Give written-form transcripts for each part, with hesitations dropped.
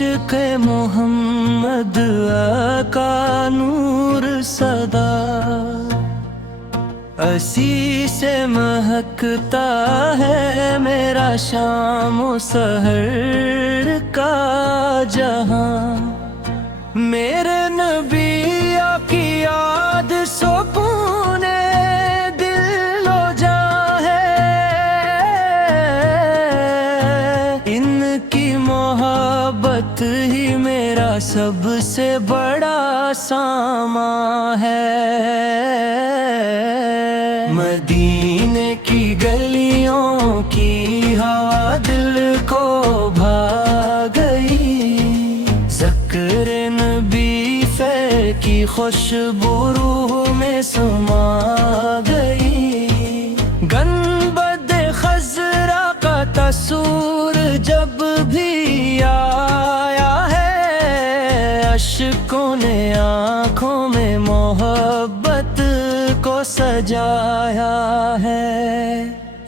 इश्क मोहम्मद का नूर सदा असी से महकता है मेरा शाम सहर का जहां। मेरे नबी की याद सुकूने दिल लो जा है, इनकी मोहब्बत ही मेरा सबसे बड़ा सामा है। मदीने की गलियों की हवा दिल को भा गई, ज़िक्र नबी फैल की खुशबू रूह में समा गई। गनबद खजरा का तसूर जब भी आया है, अश्कों ने आँखों में मोहब्बत को सजाया है।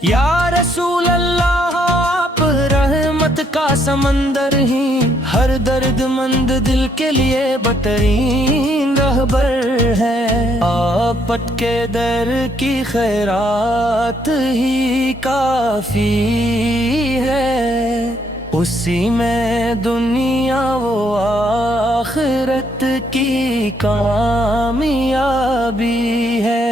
या रसूल अल्लाह आप रहमत का समंदर ही, हर दर्दमंद दिल के लिए बतरीन रहबर है। आप पटके दर की खैरात ही काफी है, उसी में दुनिया वो आखिरत की कामयाबी है।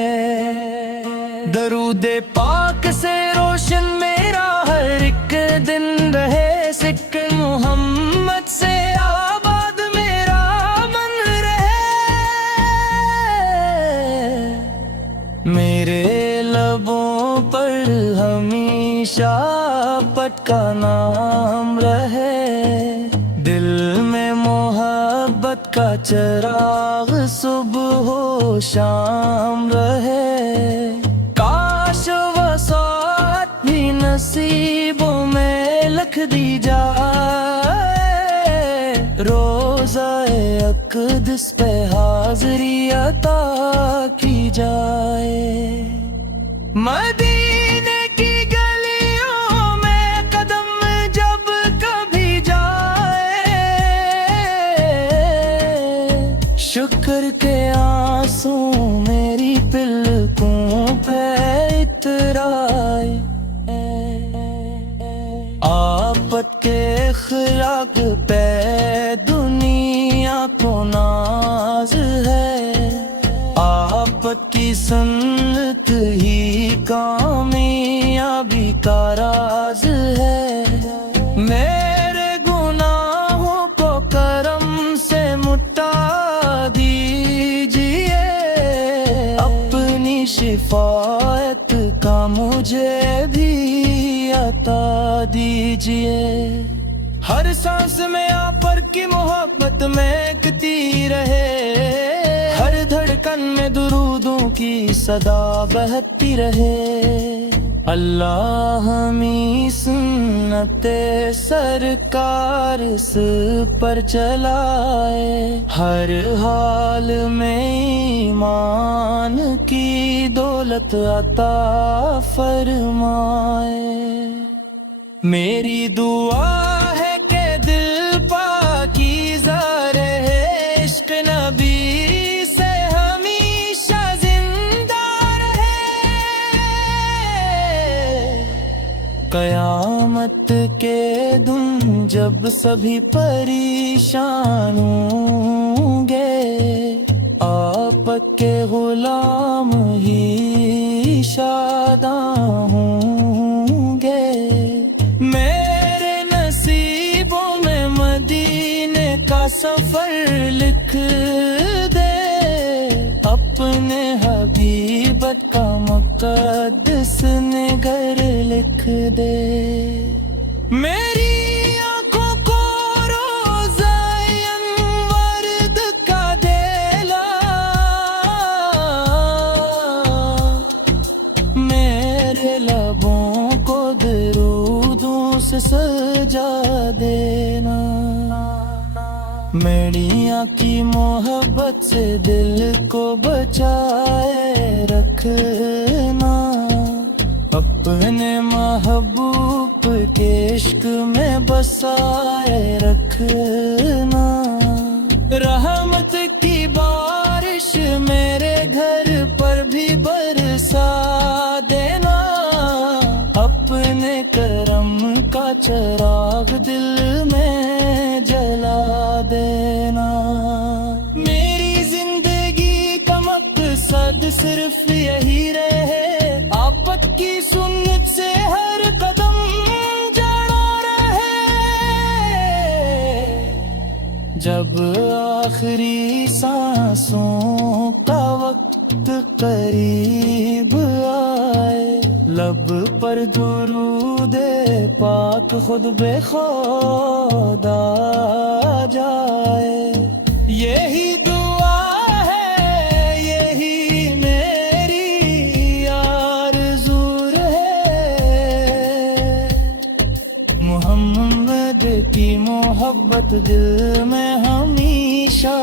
दरूद पाक से रोशन मेरा हर एक दिन रहे, सिक मोहम्मद से आबाद मेरा मन रहे। मेरे लबों पर हमेशा पट का नाम रहे, दिल में मोहब्बत का चिराग सुबह हो शाम रहे। काश वसात भी नसीबों में लिख दी जाए, रोज़ाए अक़दस पे हाज़री अता की जाए। मदीने की गलियों में कदम जब कभी जाए, शुक्र के आंसू मेरी पलकों पे इतराए। आपत के इखलाक पे दुनिया को नाज है, आपत की सुन्नत ही कामयाबी का राज है। मेरे गुनाहों को करम से मुटा दीजिए, अपनी शिफायत का मुझे भी अता दीजिए। हर सांस में आप पर की मोहब्बत महकती रहे, हर धड़कन में दुरूदों की सदा बहती रहे। अल्लाह हमी सुन्नते सरकार इस पर चलाए, हर हाल में ईमान की दौलत अता फरमाए। मेरी दुआ है कि दिल पाकीज़ा रहे, इश्क नबी से हमेशा जिंदा रहे। क़यामत के दिन जब सभी परेशान होंगे, आपत के गुलाम ही शादां होंगे। मेरे नसीबों में मदीने का सफर लिख दे, अपने हबीबत का मुक़द्दस नगर लिख दे। मेरी आँखों को रोज़ाए अनवर का देला, मेरे लबों को दरूदों से सजा देना। मेरियाँ की मोहब्बत से दिल को बचाए रखना, अपने महबूब के इश्क में बसाए रखना। جب آخری سانسوں کا وقت قریب آئے، لب پر درود پاک خود بے خود آ جائے، یہی دعا ہے، یہی میری آرزو ہے، محمد کی محبت دل میں ہمیشہ